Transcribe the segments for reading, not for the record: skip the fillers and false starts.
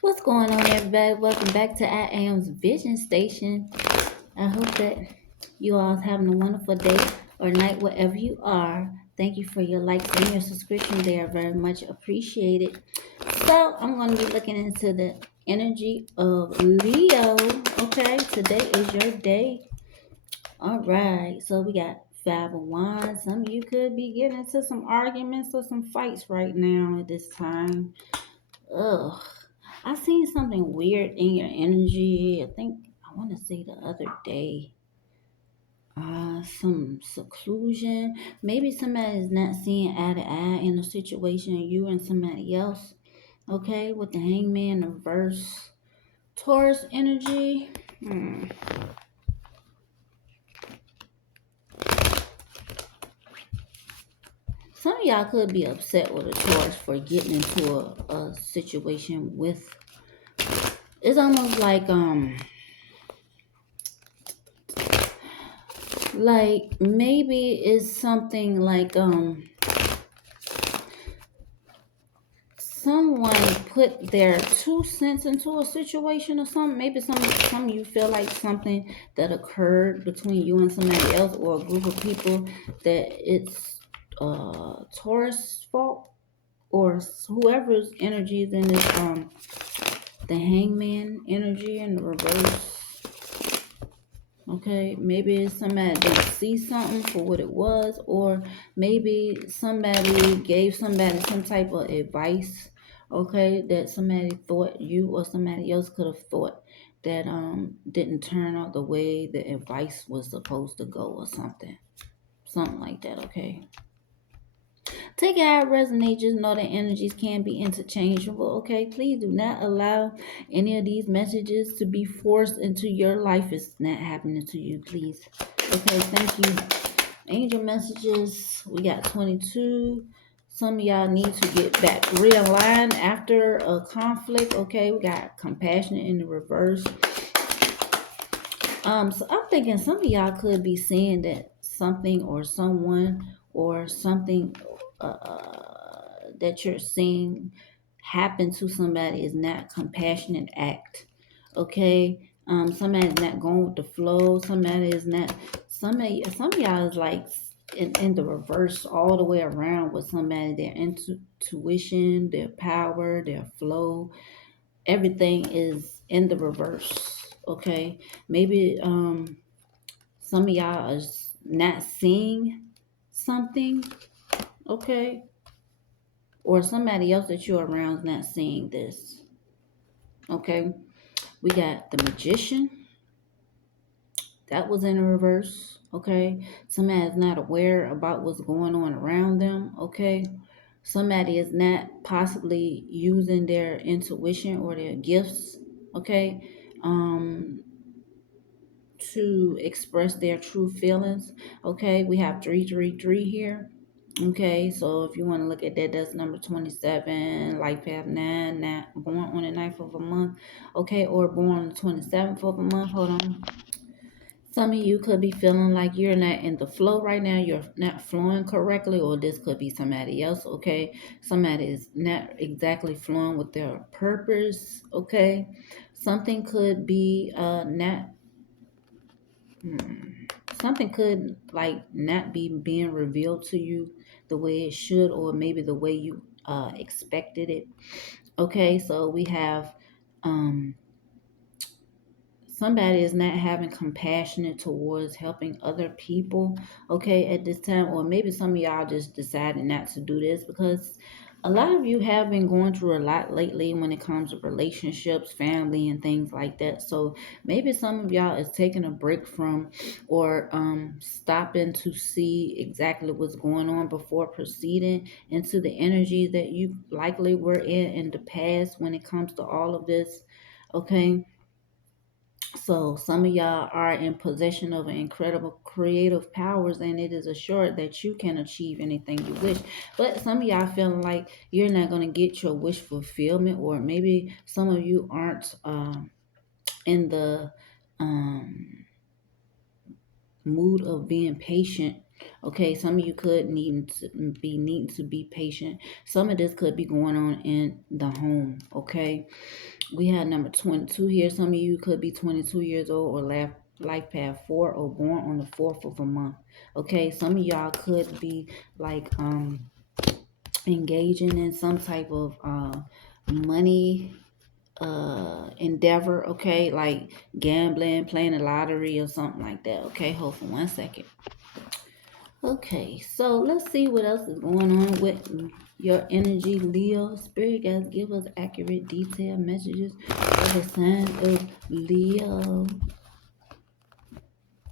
What's going on, everybody? Welcome back to I Am's Vision Station. I hope that you all is having a wonderful day or night wherever you are. Thank you for your likes and your subscription. They are very much appreciated. So I'm going to be looking into the energy of Leo. Okay, today is your day. All right, so we got Five of Wands. Some of you could be getting into some arguments or some fights right now at this time. Ugh. I seen something weird in your energy. I want to say the other day. Some seclusion. Maybe somebody is not seeing eye to eye in a situation, you and somebody else. Okay, with the hangman reverse. Taurus energy. Some of y'all could be upset with a Taurus for getting into a situation with. It's almost like maybe it's something like someone put their 2 cents into a situation or something. Maybe some of you feel like something that occurred between you and somebody else or a group of people that it's Taurus fault or whoever's energy is in this the hangman energy in the reverse. Okay, maybe somebody didn't see something for what it was, or maybe somebody gave somebody some type of advice, okay, that somebody thought you or somebody else could have thought that didn't turn out the way the advice was supposed to go or something. Something like that, okay. Take it how it resonates. Just know that energies can be interchangeable. Okay, please do not allow any of these messages to be forced into your life. It's not happening to you, please. Okay, thank you. Angel messages. We got 22. Some of y'all need to get back realigned after a conflict. Okay, we got compassionate in the reverse. So I'm thinking some of y'all could be saying that something or someone or something that you're seeing happen to somebody is not compassionate act. Okay. Somebody's not going with the flow. Somebody is not. Some of y'all is like in the reverse all the way around with somebody. Their intuition, their power, their flow, everything is in the reverse. Okay, maybe some of y'all are not seeing something. Okay, or somebody else that you're around is not seeing this. Okay, we got the magician that was in reverse. Okay, somebody is not aware about what's going on around them. Okay, somebody is not possibly using their intuition or their gifts. Okay, um to express their true feelings. Okay, we have 333 here. Okay, so if you want to look at that, that's number 27, life path 9, not born on the 9th of a month. Okay, or born on the 27th of a month. Hold on. Some of you could be feeling like you're not in the flow right now. You're not flowing correctly, or this could be somebody else. Okay, somebody is not exactly flowing with their purpose. Okay, something could be not something could like not be being revealed to you the way it should, or maybe the way you expected it. Okay, so we have um somebody is not having compassionate towards helping other people, okay, at this time. Or maybe some of y'all just decided not to do this because a lot of you have been going through a lot lately when it comes to relationships, family, and things like that. So maybe some of y'all is taking a break from or stopping to see exactly what's going on before proceeding into the energy that you likely were in the past when it comes to all of this, okay. So some of y'all are in possession of incredible creative powers, and it is assured that you can achieve anything you wish. But some of y'all feeling like you're not going to get your wish fulfillment, or maybe some of you aren't in the um, mood of being patient. Okay, some of you could need to be patient. Some of this could be going on in the home. Okay, we had number 22 here. Some of you could be 22 years old or life path 4 or born on the 4th of a month. Okay, some of y'all could be like engaging in some type of money endeavor. Okay, like gambling, playing the lottery or something like that. Okay, hold for 1 second. Okay, so let's see what else is going on with your energy, Leo. Spirit guys, give us accurate, detailed messages for the sign of Leo.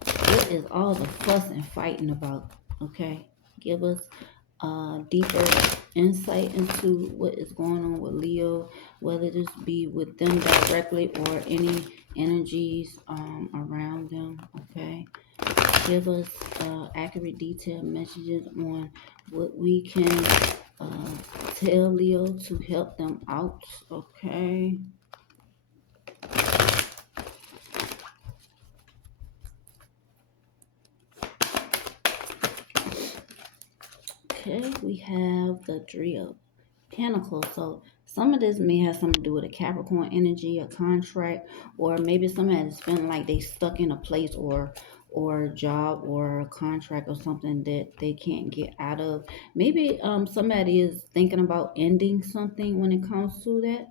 What is all the fuss and fighting about? Okay, give us deeper insight into what is going on with Leo, whether this be with them directly or any energies around them. Okay, give us accurate, detailed messages on what we can uh, tell Leo to help them out. Okay. Okay, we have the Three of Pentacles. So some of this may have something to do with a Capricorn energy, a contract, or maybe somebody's feeling like they stuck in a place or a job or a contract or something that they can't get out of. Maybe somebody is thinking about ending something when it comes to that.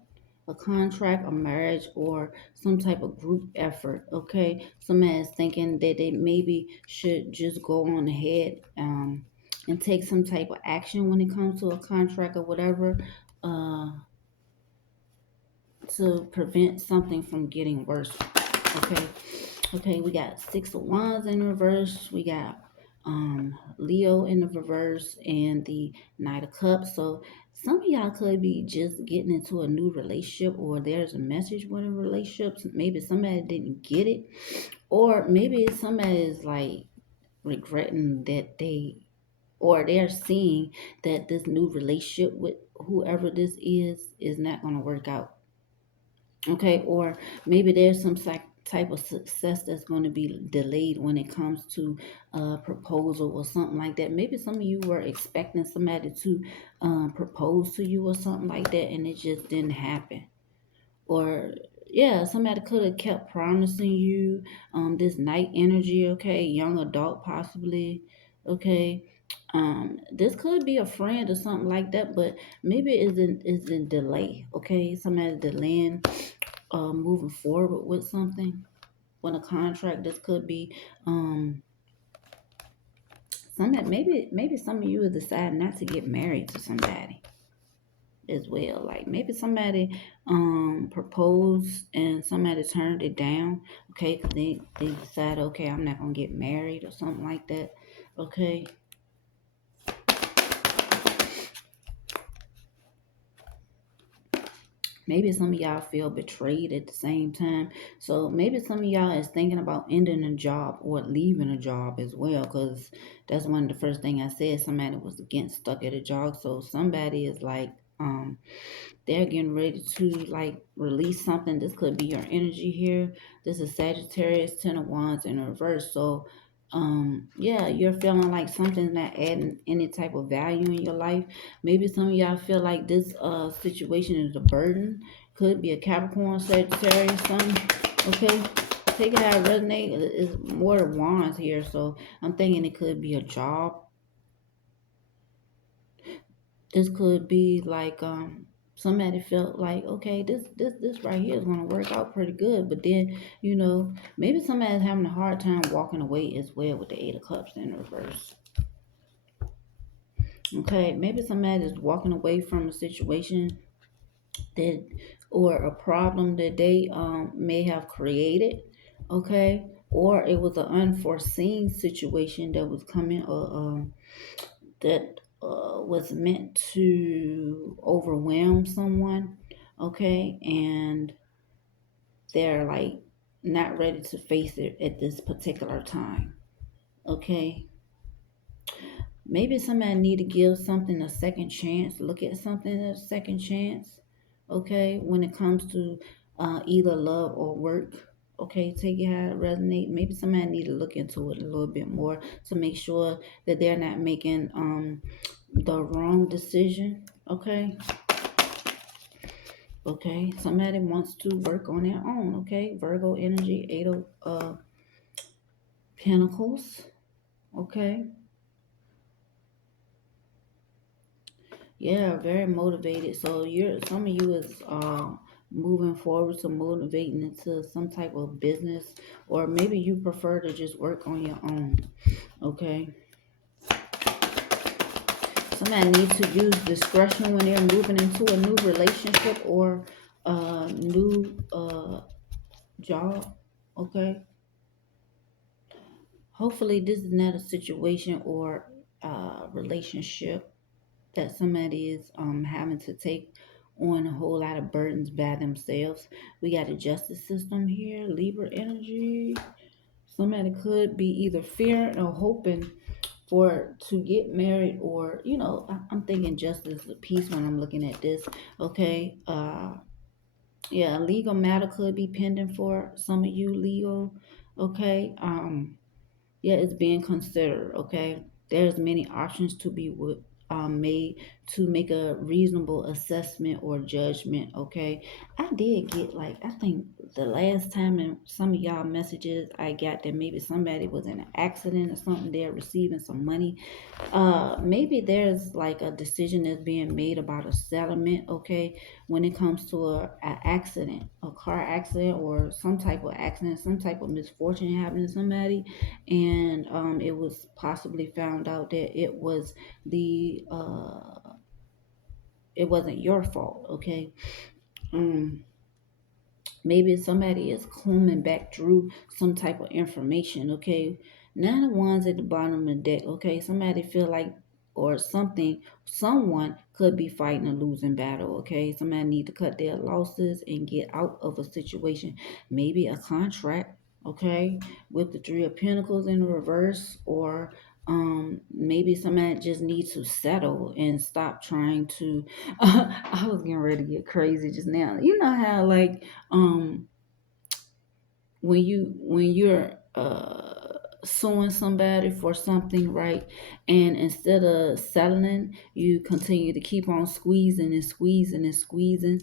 A contract, a marriage, or some type of group effort. Okay, somebody is thinking that they maybe should just go on ahead and take some type of action when it comes to a contract or whatever, uh, to prevent something from getting worse. Okay. Okay, we got Six of Wands in reverse. We got Leo in the reverse and the Knight of Cups. So some of y'all could be just getting into a new relationship, or there's a message with a relationship. Maybe somebody didn't get it, or maybe somebody is like regretting that or they're seeing that this new relationship with whoever this is not going to work out. Okay, or maybe there's some type of success that's going to be delayed when it comes to a proposal or something like that. Maybe some of you were expecting somebody to propose to you or something like that, and it just didn't happen. Or yeah, somebody could have kept promising you this night energy. Okay, young adult possibly. Okay, this could be a friend or something like that, but maybe it's in delay. Okay, somebody delaying moving forward with something. When a contract, this could be somebody, maybe some of you will decide not to get married to somebody as well. Like maybe somebody proposed and somebody turned it down. Okay, because they decided, okay, I'm not gonna get married or something like that. Okay. Maybe some of y'all feel betrayed at the same time. So maybe some of y'all is thinking about ending a job or leaving a job as well. Because that's one of the first thing I said. Somebody was getting stuck at a job. So somebody is like, they're getting ready to like release something. This could be your energy here. This is Sagittarius, Ten of Wands in reverse. So yeah, you're feeling like something's not adding any type of value in your life. Maybe some of y'all feel like this situation is a burden. Could be a Capricorn, Sagittarius, something. Okay, take it how it resonate. It's more wands here, so I'm thinking it could be a job. This could be like somebody felt like, okay, this right here is gonna work out pretty good, but then maybe somebody's having a hard time walking away as well with the Eight of Cups in reverse. Okay, maybe somebody is walking away from a situation that or a problem that they may have created. Okay, or it was an unforeseen situation that was coming, that was meant to overwhelm someone. Okay, and they're like not ready to face it at this particular time. Okay, maybe somebody need to give something a second chance, look at something a second chance. Okay, when it comes to either love or work. Okay, take it how it resonate. Maybe somebody need to look into it a little bit more to make sure that they're not making the wrong decision. Okay. Okay, somebody wants to work on their own. Okay, Virgo energy, eight of pentacles. Okay, yeah, very motivated. So you're some of you is moving forward to motivating into some type of business, or maybe you prefer to just work on your own. Okay, somebody needs to use discretion when they're moving into a new relationship or a new job. Okay, hopefully this is not a situation or relationship that somebody is having to take on a whole lot of burdens by themselves. We got a justice system here, Libra energy. Somebody could be either fearing or hoping for to get married, or I'm thinking justice of peace when I'm looking at this. Okay, yeah, a legal matter could be pending for some of you legal. Okay, yeah, it's being considered. Okay, there's many options to be made to make a reasonable assessment or judgment. Okay, I did get, like, I think the last time in some of y'all messages I got that maybe somebody was in an accident or something, they're receiving some money. Maybe there's like a decision that's being made about a settlement. Okay, when it comes to a accident, a car accident, or some type of accident, some type of misfortune happened to somebody, and it was possibly found out that the it wasn't your fault. Okay, um maybe somebody is combing back through some type of information. Okay, now the ones at the bottom of the deck. Okay, somebody feel like, or someone could be fighting a losing battle. Okay, somebody need to cut their losses and get out of a situation, maybe a contract. Okay, with the three of pentacles in reverse, or maybe somebody just needs to settle and stop trying to I was getting ready to get crazy just now. You know how, like, um when you're suing somebody for something, right? And instead of settling, you continue to keep on squeezing and squeezing and squeezing,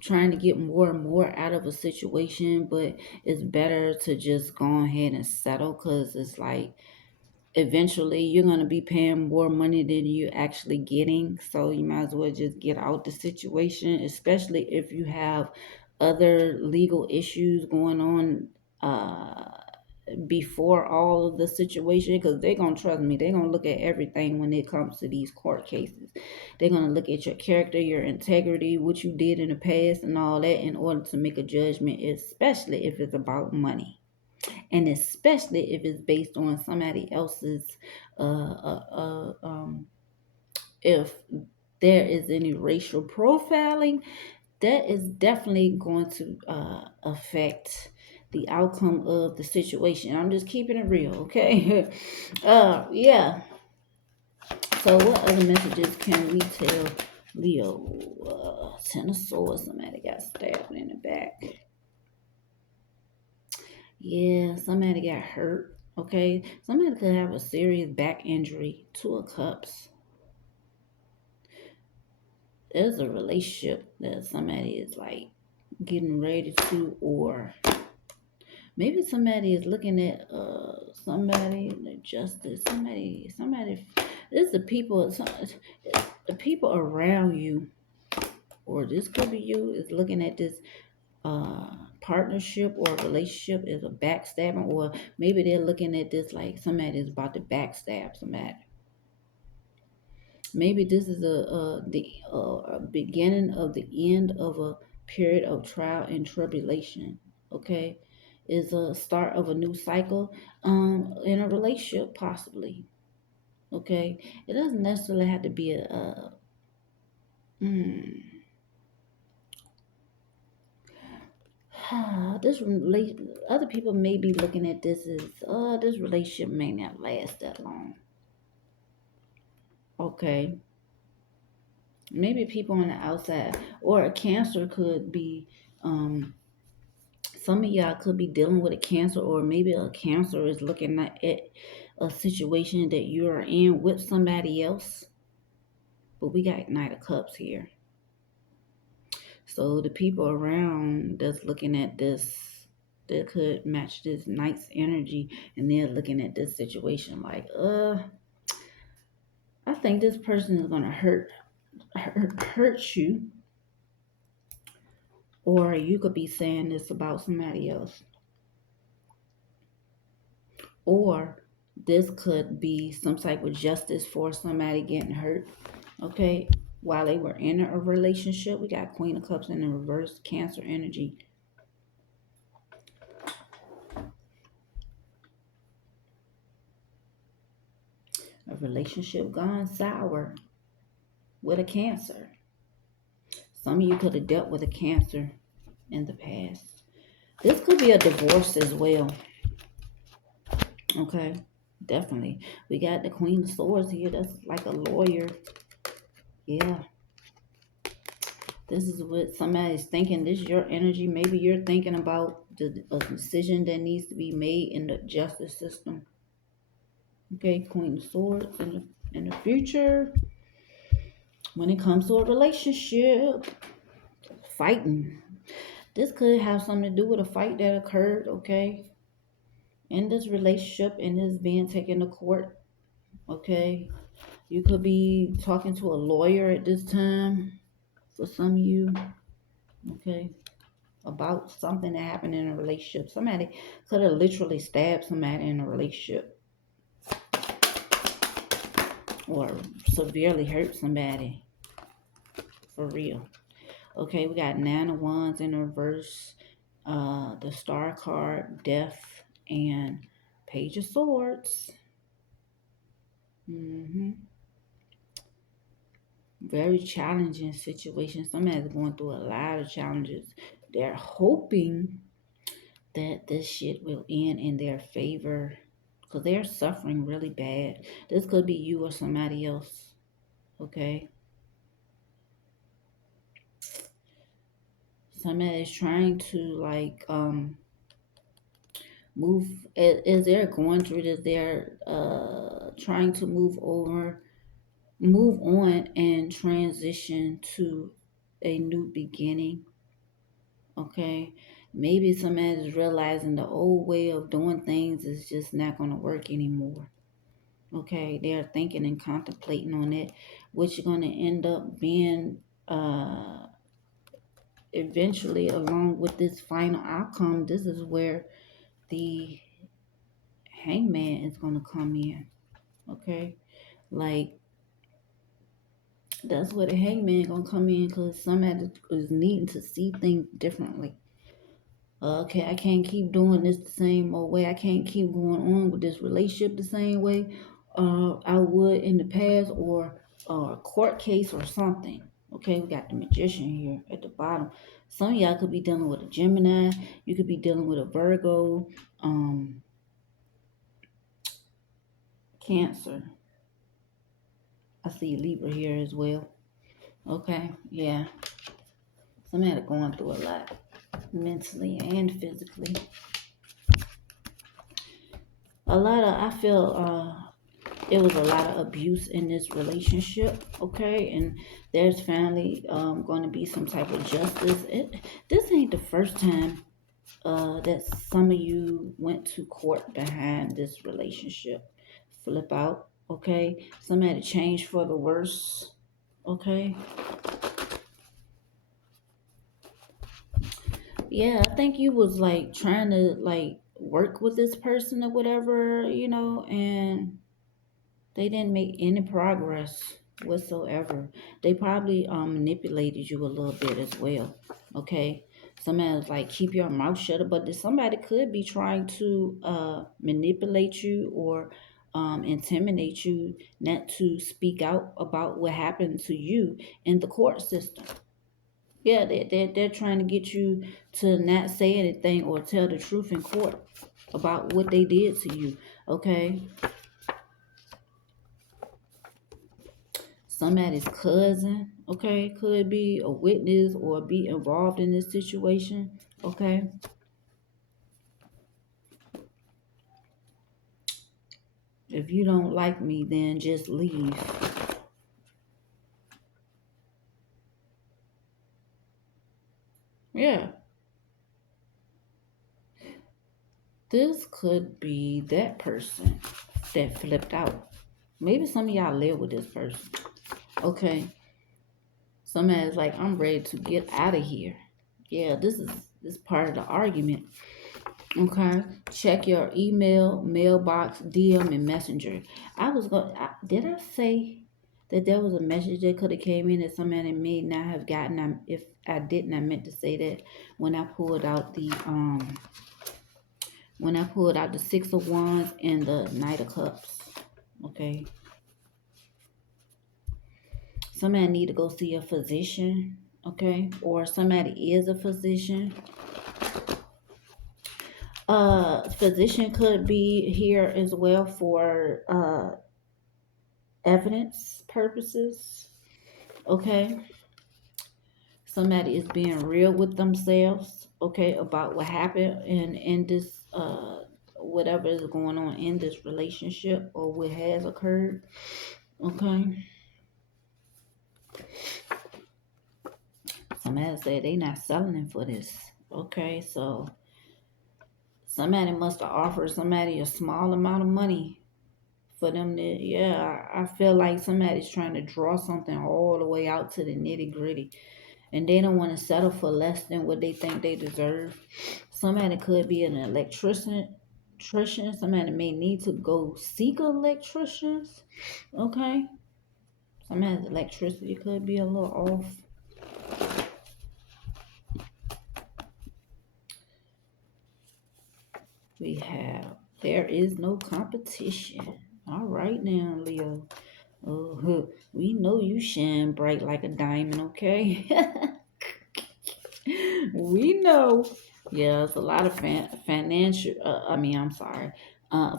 trying to get more and more out of a situation. But it's better to just go ahead and settle, because it's like eventually you're going to be paying more money than you're actually getting. So you might as well just get out the situation, especially if you have other legal issues going on before all of the situation, because they're going to, trust me, they're going to look at everything when it comes to these court cases. They're going to look at your character, your integrity, what you did in the past, and all that in order to make a judgment, especially if it's about money, and especially if it's based on somebody else's if there is any racial profiling, that is definitely going to affect the outcome of the situation. I'm just keeping it real, okay? Yeah. So what other messages can we tell Leo? Ten of Swords, somebody got stabbed in the back. Yeah, somebody got hurt. Okay, somebody could have a serious back injury. Two of Cups. There's a relationship that somebody is like getting ready to, or maybe somebody is looking at somebody in the justice. Somebody. This is the people. The people around you, or this could be you, is looking at this partnership or relationship as a backstabbing, or maybe they're looking at this like somebody is about to backstab somebody. Maybe this is a beginning of the end of a period of trial and tribulation. Okay, is a start of a new cycle in a relationship, possibly. Okay, it doesn't necessarily have to be a hmm. Other people may be looking at this as this relationship may not last that long. Okay, maybe people on the outside, or a Cancer could be Some of y'all could be dealing with a cancer, or maybe a cancer is looking at a situation that you are in with somebody else. But we got Knight of Cups here. So the people around that's looking at this, that could match this Knight's energy, and they're looking at this situation like, I think this person is gonna hurt you, or you could be saying this about somebody else, or this could be some type of justice for somebody getting hurt. Okay, while they were in a relationship, we got Queen of Cups in the reverse, Cancer energy. A relationship gone sour with a Cancer. Some of you could have dealt with a Cancer in the past. This could be a divorce as well. Okay, definitely. We got the Queen of Swords here. That's like a lawyer. Yeah. This is what somebody's thinking. This is your energy. Maybe you're thinking about a decision that needs to be made in the justice system. Okay, Queen of Swords in the future. When it comes to a relationship, fighting. This could have something to do with a fight that occurred, okay, in this relationship, and is being taken to court, okay. You could be talking to a lawyer at this time for some of you, okay, about something that happened in a relationship. Somebody could have literally stabbed somebody in a relationship, or severely hurt somebody, for real. Okay, we got Nine of Wands in reverse, the Star card, Death, and Page of Swords. Very challenging situation. Somebody's going through a lot of challenges. They're hoping that this shit will end in their favor, because they're suffering really bad. This could be you or somebody else, okay? Somebody is trying to like move, as they're going through this, they're trying to move on and transition to a new beginning. Okay, maybe somebody is realizing the old way of doing things is just not going to work anymore. Okay, they're thinking and contemplating on it, which is going to end up being eventually, along with this final outcome. This is where the Hangman is going to come in. Okay, like that's where the Hangman gonna come in, because somebody is needing to see things differently. Okay, I can't keep doing this the same old way. I can't keep going on with this relationship the same way I would in the past, or a court case or something. Okay, we got the Magician here at the bottom. Some of y'all could be dealing with a Gemini. You could be dealing with a Virgo, Cancer. I see Libra here as well. Okay, yeah. Somebody going through a lot, mentally and physically. I feel it was a lot of abuse in this relationship, okay, and there's finally going to be some type of justice. This ain't the first time that some of you went to court behind this relationship. Flip out, okay. Somebody changed for the worse, okay. Yeah, I think you was like trying to like work with this person or whatever, and they didn't make any progress whatsoever. They probably manipulated you a little bit as well. Okay. Somebody was like, keep your mouth shut, but somebody could be trying to manipulate you, or intimidate you not to speak out about what happened to you in the court system. Yeah, they're trying to get you to not say anything or tell the truth in court about what they did to you. Okay. Somebody's cousin, okay, could be a witness or be involved in this situation, okay. If you don't like me, then just leave. Yeah, this could be that person that flipped out. Maybe some of y'all live with this person. Okay. Somebody's like, I'm ready to get out of here. Yeah, this part of the argument. Okay. Check your email, mailbox, DM, and messenger. Did I say that there was a message that could have came in that somebody may not have gotten? If I didn't, I meant to say that when I pulled out the Six of Wands and the Knight of Cups. Okay. Somebody need to go see a physician. Okay. Or somebody is a physician. Physician could be here as well for evidence purposes. Okay. Somebody is being real with themselves, okay, about what happened in this whatever is going on in this relationship or what has occurred. Okay. Somebody said they not selling for this. Okay, so somebody must have offered somebody a small amount of money for them to, yeah, I feel like somebody's trying to draw something all the way out to the nitty gritty, and they don't want to settle for less than what they think they deserve. Somebody could be an electrician. Somebody may need to go seek electricians. Okay. Somebody's electricity could be a little off. We have, there is no competition. All right now, Leo. Oh, we know you shine bright like a diamond, okay? We know. Yeah, it's a lot of financial, I'm sorry,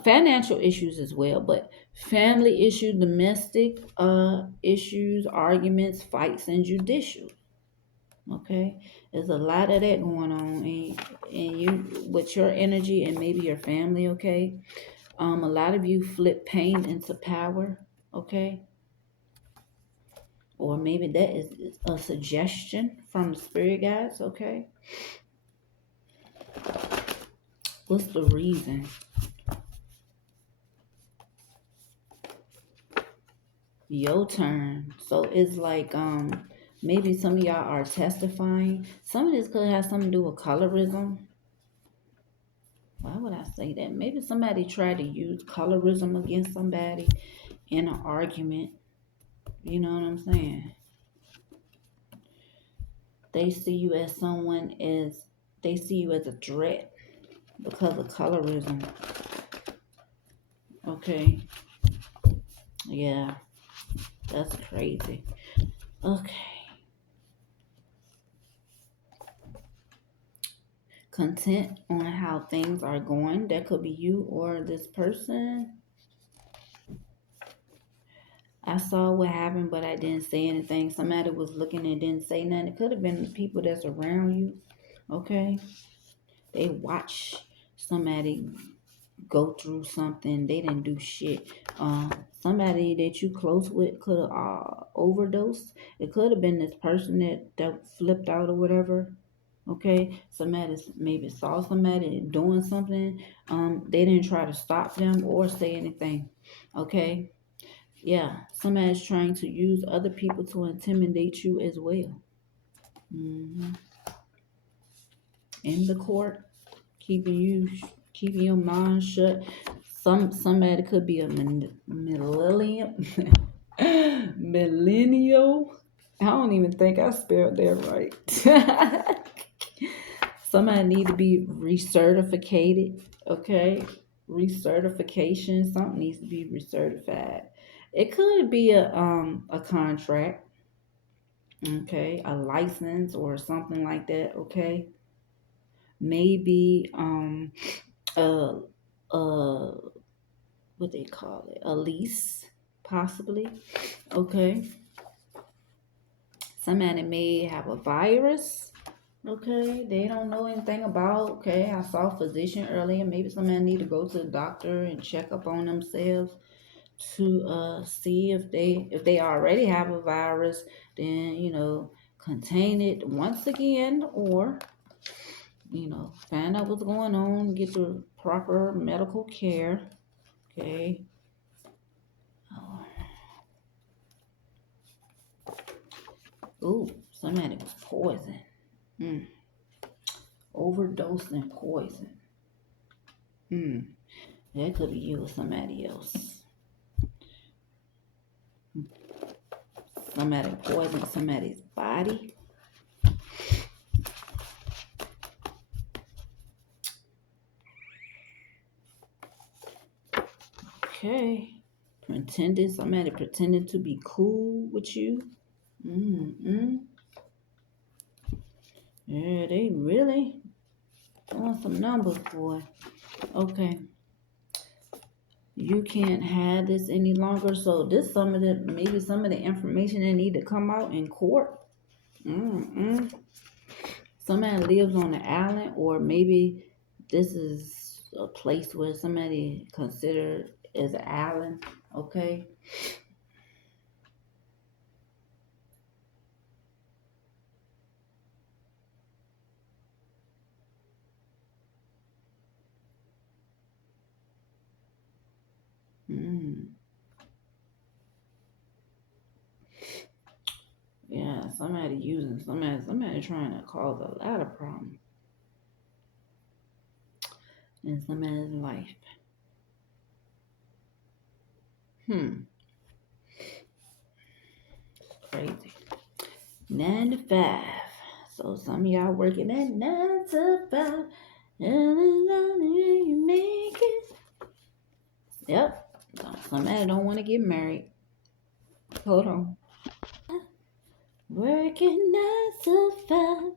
financial issues as well, but family issues, domestic issues, arguments, fights, and judicial. Okay, there's a lot of that going on, and you with your energy and maybe your family. Okay, a lot of you flip pain into power. Okay, or maybe that is a suggestion from the spirit guides. Okay, what's the reason? Your turn. So it's like maybe some of y'all are testifying. Some of this could have something to do with colorism. Why would I say that? Maybe somebody tried to use colorism against somebody in an argument. You know what I'm saying? They see you as they see you as a threat because of colorism. Okay. Yeah. That's crazy. Okay. Content on how things are going. That could be you or this person. I saw what happened, but I didn't say anything. Somebody was looking and didn't say nothing. It could have been the people that's around you. Okay. They watch somebody go through something. They didn't do shit. Somebody that you close with could have overdosed. It could have been this person that flipped out or whatever. Okay, somebody maybe saw somebody doing something. They didn't try to stop them or say anything. Okay, yeah, somebody's trying to use other people to intimidate you as well. hmm In the court, keeping your mind shut. Somebody could be a millennium, millennial. I don't even think I spelled that right. Somebody need to be recertificated. Okay, recertification. Something needs to be recertified. It could be a contract. Okay, a license or something like that. Okay, maybe uh what they call it, a lease, possibly. Okay, somebody may have a virus. Okay, they don't know anything about. Okay, I saw a physician earlier. Maybe somebody need to go to the doctor and check up on themselves to see if they already have a virus, then contain it once again, or find out what's going on, get the proper medical care. Okay. Oh, somebody was poisoned. Mm. Overdose and poison. Mm. That could be you or somebody else. Somebody poisoned somebody's body. Okay. Somebody pretended to be cool with you. Mm-mm. Yeah, they really want some numbers, boy. Okay. You can't have this any longer. So this maybe some of the information that need to come out in court. Mm-mm. Somebody lives on an island, or maybe this is a place where somebody considered as an island. Okay. Mm. Yeah, somebody trying to cause a lot of problems in somebody's life. Hmm. Crazy. 9 to 5. So some of y'all working at 9 to 5. You make it. Yep. Somebody don't want to get married. Hold on. Working 9 to 5.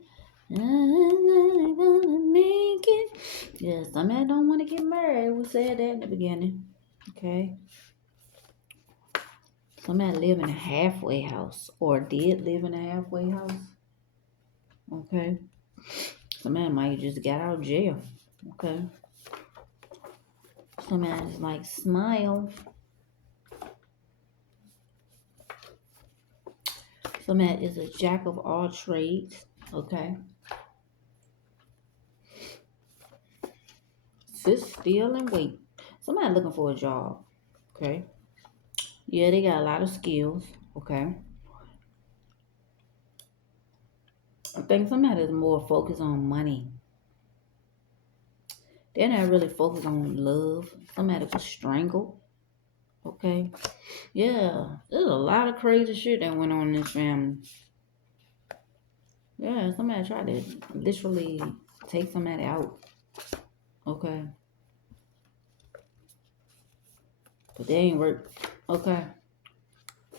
Gonna make it. Yeah, somebody don't want to get married. We said that in the beginning. Okay. Somebody live in a halfway house, or did live in a halfway house. Okay. Somebody might just got out of jail. Okay. Somebody's like, smile. Somebody is a jack of all trades. Okay. Sit still and wait. Somebody looking for a job. Okay. Yeah, they got a lot of skills. Okay. I think somebody is more focused on money. They're not really focused on love. Somebody was strangled. Okay. Yeah. There's a lot of crazy shit that went on in this family. Yeah, somebody tried to literally take somebody out. Okay. But they ain't work. Okay.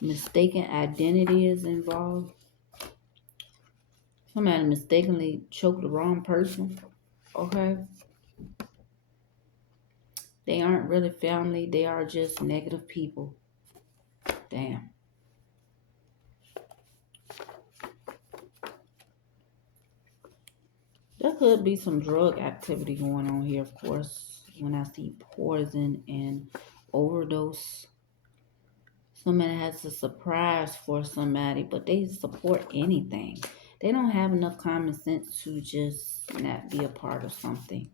Mistaken identity is involved. Somebody mistakenly choked the wrong person. Okay. They aren't really family. They are just negative people. Damn. There could be some drug activity going on here, of course, when I see poison and overdose. Somebody has a surprise for somebody, but they support anything. They don't have enough common sense to just not be a part of something.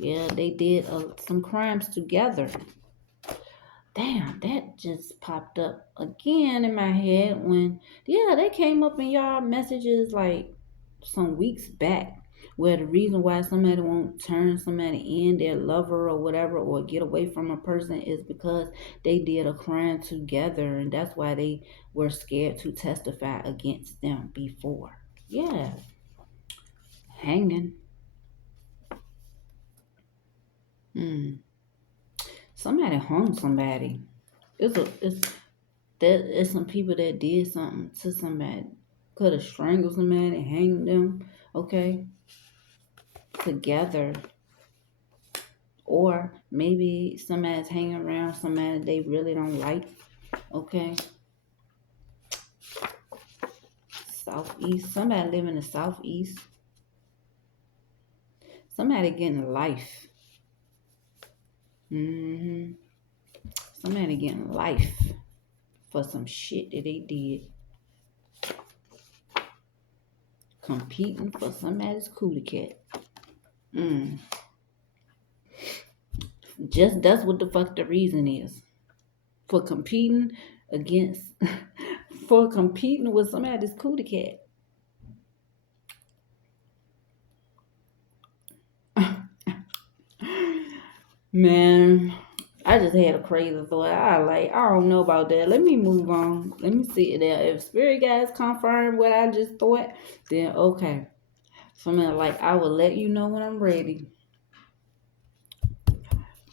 Yeah, they did some crimes together. Damn, that just popped up again in my head when, yeah, they came up in y'all messages like some weeks back, where the reason why somebody won't turn somebody in, their lover or whatever, or get away from a person is because they did a crime together, and that's why they were scared to testify against them before. Yeah, hanging. Hmm. Somebody hung somebody. It's that it's some people that did something to somebody. Could have strangled somebody and hanged them. Okay, together. Or maybe somebody's hanging around somebody they really don't like. Okay. Southeast. Somebody live in the southeast. Somebody getting life. Mm-hmm. Somebody getting life for some shit that they did. Competing for somebody's cootie cat. Just that's what the fuck the reason is. For competing against for competing with somebody's cootie cat. Man, I just had a crazy thought. I don't know about that. Let me move on. Let me see it there. If spirit guys confirm what I just thought, then okay. Something like I will let you know when I'm ready.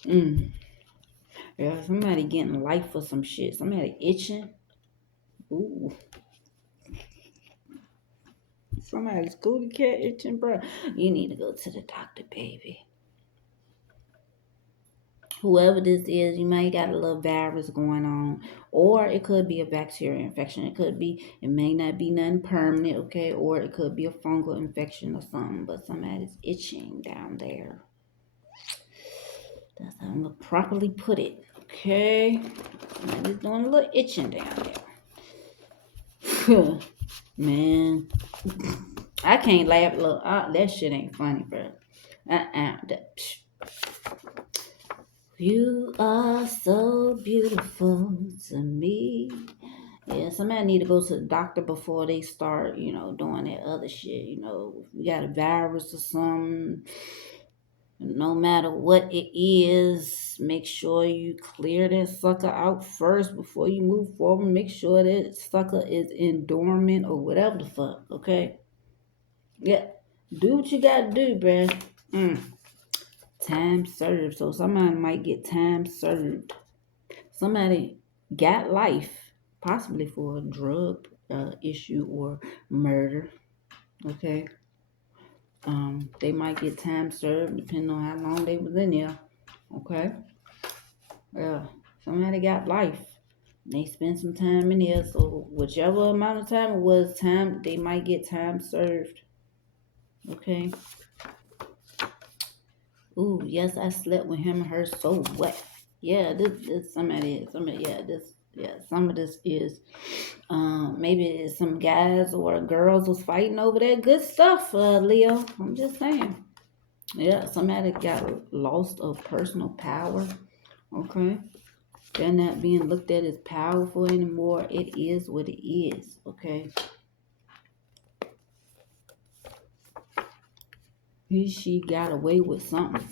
Yeah, somebody getting life for some shit. Somebody itching. Ooh. Somebody's cootie cat itching, bro. You need to go to the doctor, baby. Whoever this is, you might got a little virus going on, or it could be a bacterial infection. It may not be nothing permanent, okay, or it could be a fungal infection or something, but somebody's itching down there. That's how I'm gonna properly put it, okay? Somebody's doing a little itching down there. Man, I can't laugh. Look, that shit ain't funny, bro. You are so beautiful to me. Yeah, somebody need to go to the doctor before they start, doing that other shit. If you got a virus or something, no matter what it is, make sure you clear that sucker out first before you move forward. Make sure that sucker is in dormant or whatever the fuck, okay? Yeah, do what you gotta do, bruh. Time served. So somebody might get time served. Somebody got life, possibly for a drug issue or murder. Okay. They might get time served depending on how long they was in there. Okay. Yeah. Somebody got life. They spent some time in there, so whichever amount of time it was, they might get time served. Okay. Ooh, yes, I slept with him and her. So what? Yeah, this some of this is maybe it's some guys or girls was fighting over that good stuff, Leo. I'm just saying. Yeah, somebody got lost of personal power. Okay. They're not being looked at as powerful anymore. It is what it is. Okay. She got away with something.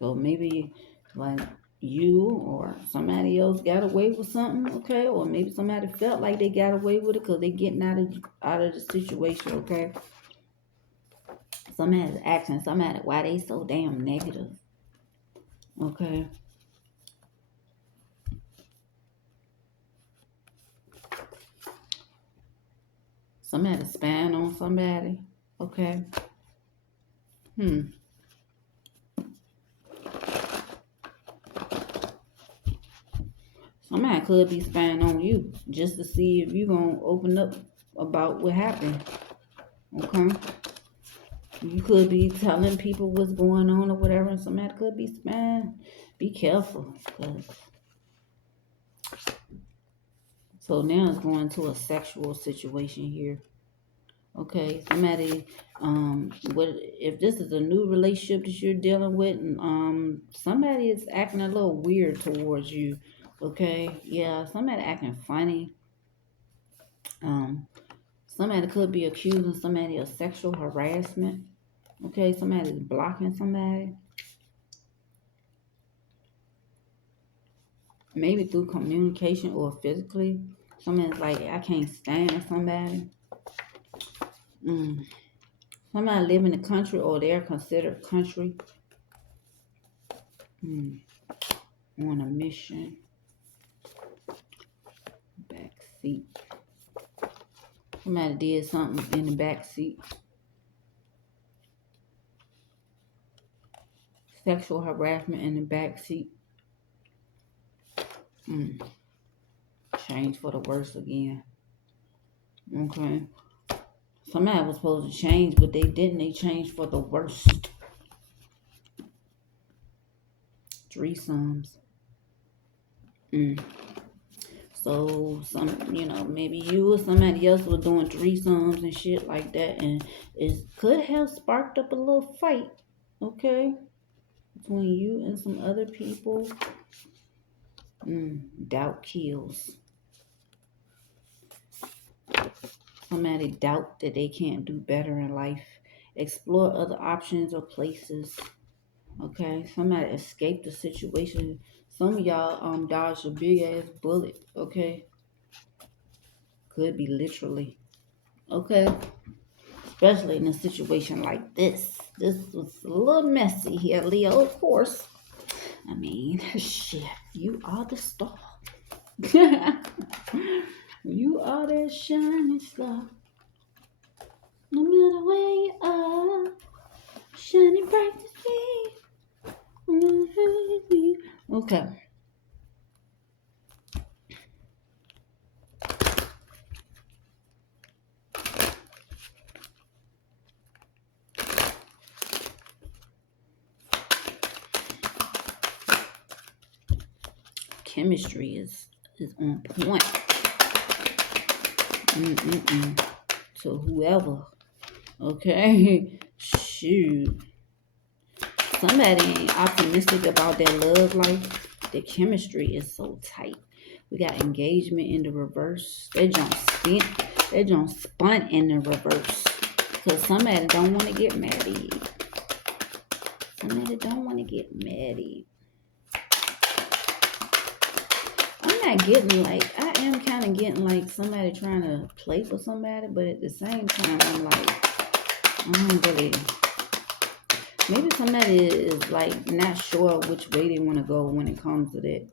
So maybe like you or somebody else got away with something, okay? Or maybe somebody felt like they got away with it because they getting out of the situation, okay? Somebody's asking somebody why they so damn negative, okay? Somebody spying on somebody, okay? Somebody could be spying on you just to see if you gonna open up about what happened, okay? You could be telling people what's going on or whatever, and somebody could be spying. Be careful, cause so now it's going to a sexual situation here. Okay, somebody, what if this is a new relationship that you're dealing with, and somebody is acting a little weird towards you. Okay, yeah, somebody acting funny. Um, Somebody could be accusing somebody of sexual harassment. Okay, somebody's blocking somebody. Maybe through communication or physically. Somebody's like, I can't stand somebody. Somebody live in the country or they're considered country. On a mission. Back seat. Somebody did something in the back seat. Sexual harassment in the back seat. Change for the worse again. Okay. Somebody was supposed to change, but they didn't. They changed for the worst. Threesomes. Mm. So maybe you or somebody else was doing threesomes and shit like that, and it could have sparked up a little fight, okay, between you and some other people. Doubt kills. Somebody doubt that they can't do better in life. Explore other options or places. Okay, somebody escaped the situation. Some of y'all dodged a big ass bullet. Okay, could be literally. Okay, especially in a situation like this. This was a little messy here, Leo. Of course. I mean, shit. You are the star. You are that shining star. No matter where you are, shining bright to see. Okay. Chemistry is on point. To whoever. Okay. Shoot. Somebody ain't optimistic about their love life. The chemistry is so tight. We got engagement in the reverse. They don't spun in the reverse. Cause somebody don't want to get married. Somebody don't want to get married. I'm not getting like, I am kind of getting like somebody trying to play for somebody, but at the same time, I'm like, I don't really. Maybe somebody is like not sure which way they want to go when it comes to that.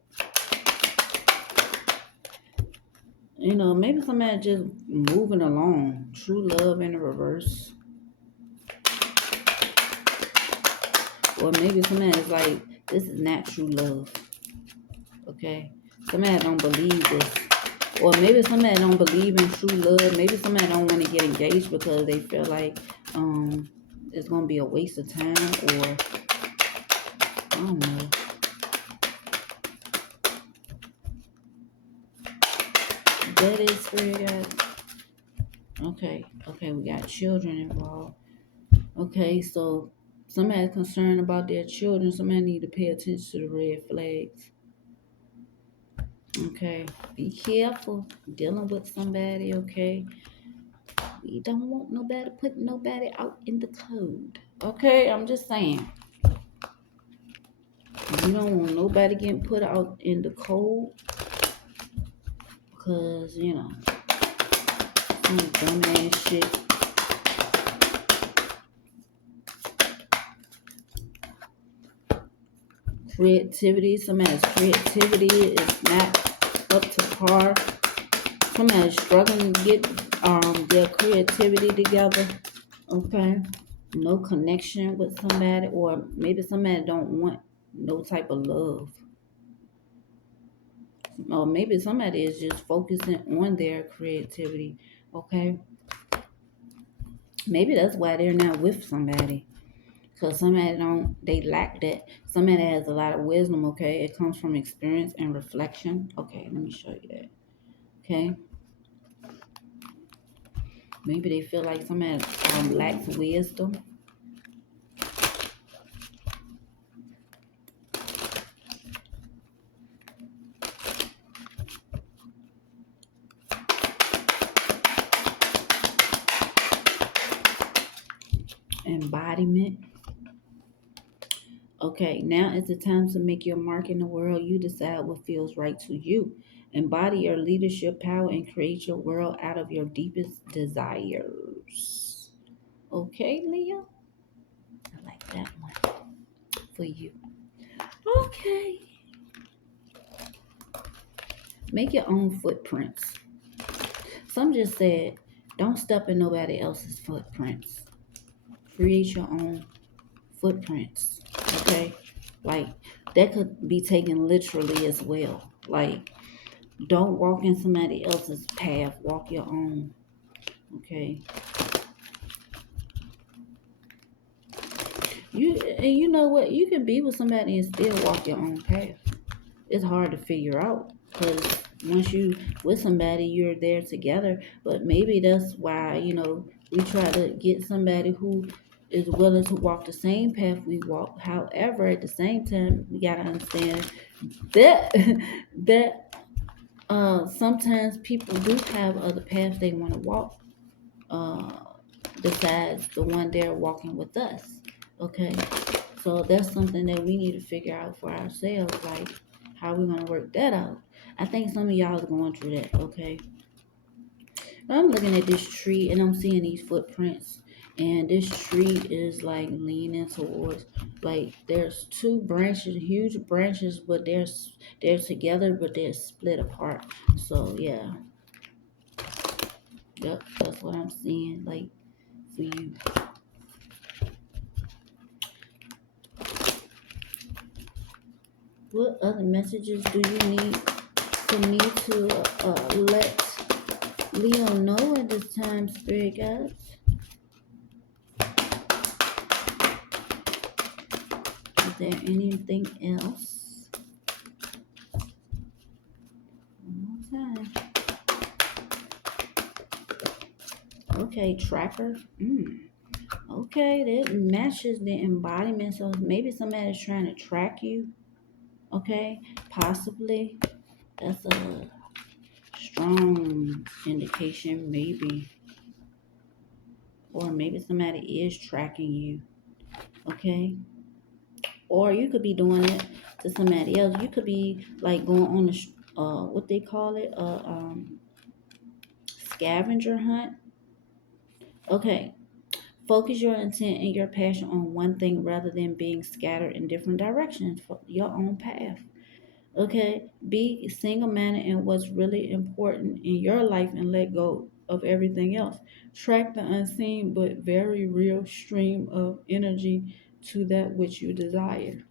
Maybe somebody just moving along. True love in the reverse. Or maybe somebody is like, this is not true love. Okay? Somebody don't believe this. Or maybe somebody don't believe in true love. Maybe somebody don't want to get engaged because they feel like it's going to be a waste of time, or I don't know. That is Spirit guide. Okay, we got children involved. Okay, so somebody's concerned about their children. Somebody need to pay attention to the red flags. Okay, be careful dealing with somebody. Okay, we don't want nobody putting nobody out in the cold. Okay, I'm just saying. You don't want nobody getting put out in the cold because some dumbass shit. Creativity. Somebody's creativity is not up to par. Somebody's struggling to get their creativity together. Okay. No connection with somebody, or maybe somebody don't want no type of love. Or maybe somebody is just focusing on their creativity. Okay. Maybe that's why they're not with somebody. Because they lack that. Somebody has a lot of wisdom, okay? It comes from experience and reflection. Okay, let me show you that. Okay. Maybe they feel like somebody lacks wisdom. Embodiment. Okay, now is the time to make your mark in the world. You decide what feels right to you. Embody your leadership power and create your world out of your deepest desires. Okay, Leah? I like that one for you. Okay. Make your own footprints. Some just said, don't step in nobody else's footprints. Create your own footprints. Okay? Like, that could be taken literally as well. Like, don't walk in somebody else's path. Walk your own. Okay? You know what? You can be with somebody and still walk your own path. It's hard to figure out because once you with somebody, you're there together. But maybe that's why we try to get somebody who is willing to walk the same path we walk. However, at the same time, we gotta understand that that sometimes people do have other paths they want to walk. Uh, besides the one they're walking with us. Okay, so that's something that we need to figure out for ourselves, like how we're gonna work that out. I think some of y'all are going through that. Okay, I'm looking at this tree and I'm seeing these footprints, and this tree is like leaning towards, like there's two branches, huge branches, but they're together, but they're split apart. So yeah, yep, that's what I'm seeing. Like for you. What other messages do you need for me to let Leo know at this time, Spirit Guides? Is there anything else? One more time. Okay, tracker. Okay, that matches the embodiment. So maybe somebody's trying to track you. Okay, possibly. That's a strong indication, maybe. Or maybe somebody is tracking you. Okay, or you could be doing it to somebody else. You could be like going on what they call it, scavenger hunt. Okay, focus your intent and your passion on one thing rather than being scattered in different directions for your own path. Okay, be single-minded in what's really important in your life and let go of everything else. Track the unseen but very real stream of energy to that which you desire.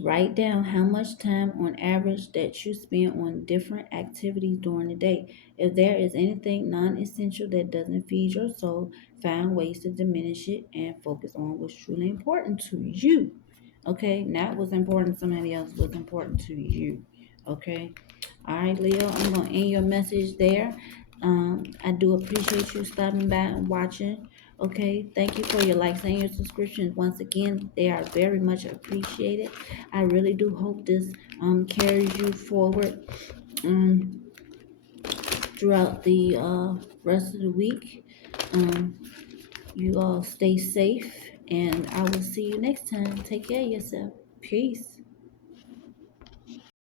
Write down how much time on average that you spend on different activities during the day. If there is anything non essential that doesn't feed your soul, find ways to diminish it and focus on what's truly important to you. Okay, not what's important to somebody else, what's important to you. Okay, all right, Leo, I'm going to end your message there. I do appreciate you stopping by and watching. Okay, thank you for your likes and your subscriptions. Once again, they are very much appreciated. I really do hope this carries you forward um, throughout the rest of the week. Um, you all stay safe, and I will see you next time. Take care of yourself. Peace.